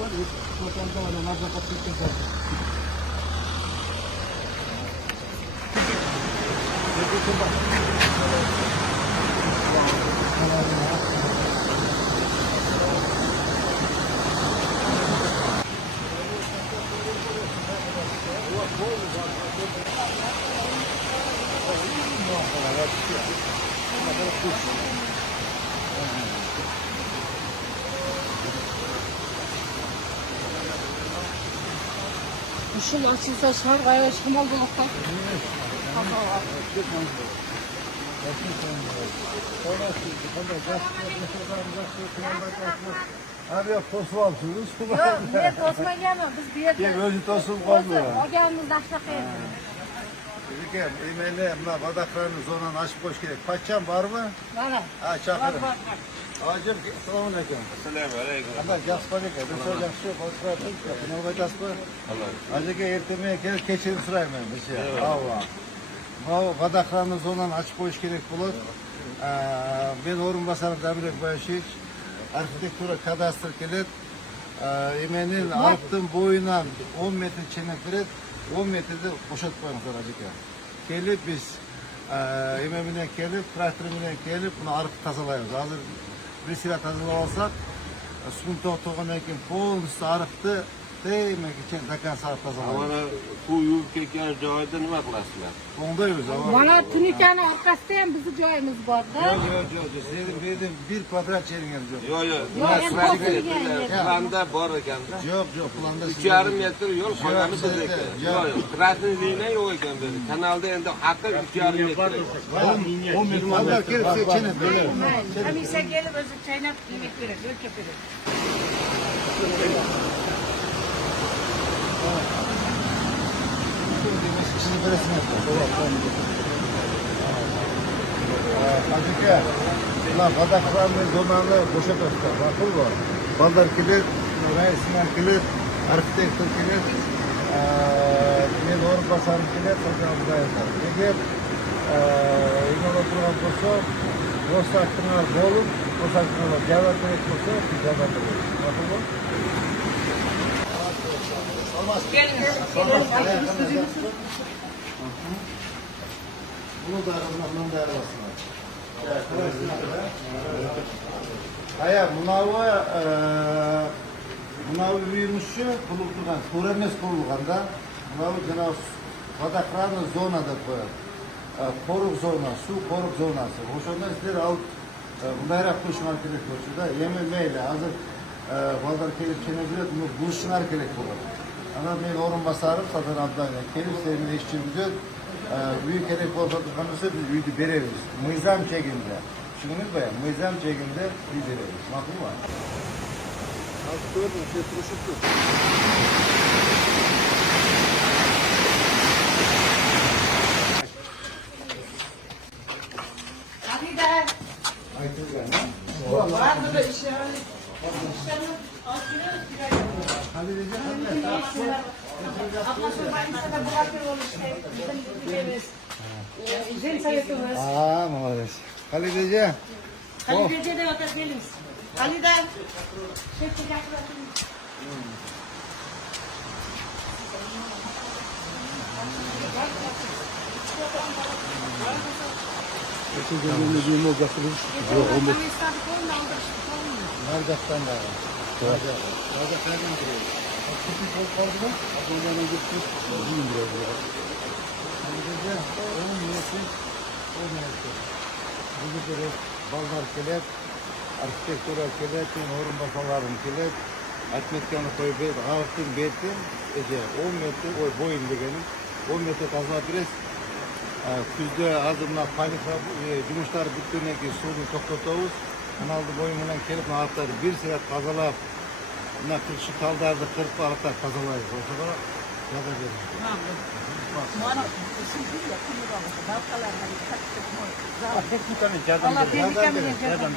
var. Totalde var. Onlar da kapatacaklar. Işın açılsa şar gayet şımal bulakta. Abi ya tosu alıyorsunuz. Yok, niye tosma gelmiyor? Biz bir yerde... Gel özü tosun kalmıyor. O geldiğimizde aşağı koyuyoruz. Peki, emeğine badaklarını zonan açıp boş gerek. Paçam var mı? Var. Ha, çakırım. Ağacım, selamun aleyküm. Selamun aleyküm. Ama jaspa ne kadar? Ben soracak şey yok. Oscar Türk yok. Ne olacak jaspa? Acık ertemeye gelir keçirin sırayım ben. Bir şey. Allah. Bu badaklarını zonan açıp boş gerek bulur. Ben orun basarım Demirek Bayşiç. Arkitektura kadastır gelir. Emeğinin arttığım boyundan 10 metre çenekleri 10 metrede boşaltmayımızlar acık ya. Gelip biz emeğine gelip, traktörüne gelip bunu arıp tazalayıyoruz. Hazır bir silah tazalasak, sunta otoğuna kim polisi arıktı, değmek için dakan saat tazalayıyoruz. Bana bu yurtkekan joyda nima qilasizlar? Ondayız ama. Mana tunikani orqasida ham bizni joyimiz borda. Yok. Sizin verdiğim bir kvadrat yeriniz yok. Yo'q, Yo'q, endi to'silgan yer. planda bor ekanda. Yok, planda 3,5 metr yo'l qolgani biz sizda- ekan. yo'q. Yo'q, trasni liniya yo'q ekan bu yerda. Kanalda endi haqqi 3,5 metr. 10 metre. Onlar gelip çenek böyle. Hamisha kelib o'zi chaynab yemak beradi, o'lchab beradi. Şimdi böylesine Hacıke, ulan badaklarını, zonarını boşa tuttu. Bakıl bu. Ballar kilit, reismen kilit, arkitektur kilit, ben orun basarım kilit, hocamıza yazar. Eğer inan oturan olsa, dost hakkına bolun, dost hakkına cevap verip olsa, bir cevap verir. Bakıl bu. Olmaz. Bunu da aramdan da arasınlar. Hayır, mınavı büyümüşü bulutluğun, Koremes kurulğanda, mınavı cenab badaklarını zonada koyar. Koruk zona, su koruk zonası. Hoşuma sizleri alıp, bayrak kuşlar gerek olsa da yememeyle hazır bazıları kelip çenebilir, bunu buluşlar gerek olur. Ama ben orun basarım, satın adlayla. Kelip sevimli işçimizi büyük gerek olsa biz büyüdü bereriz. Mızam çekinde. Şununuz bayan, mızam çekinde biz bereriz. Makul mu? Nasıl gördün? Getirişip dur. Hadi de. Aytılgan, ha? Var mı işe? Hadi diyeceğim. Ablası baymışsa da bu kadar olur işte. Bizim gideriz. Bizim sayetimiz. Aa, maalesef. Hadi diyeceğim. Hadi gece de otur geliriz. Hadi de. Şey yapalım. Geçen geldiğinde düğün olacaksınız. Yok, olmaz. Hani istedik onu aldırıştık. Nardak'tan da var. Nardak nereden duruyor? Küçük çok kaldı mı? Buradan gittik. Düğün biraz ya. Hani diyeceğim, onun niyeti, o niyeti. Bizi böyle ballar kelet, arkitektura kelet, orun basaların kelet, atmetkanı koyup, ağırtın betin, 10 metre, o boyun degenim, 10 metre kazanabiliriz. Küzde azımla panika cumuşları bittiğine ki suyunu toklatıyoruz. Kanalda boyundan kelip ağıtları bir saat kazalap, şu taldarda kırıp ağıtlar kazalayız. O zaman ya da verir. Teknik hanım,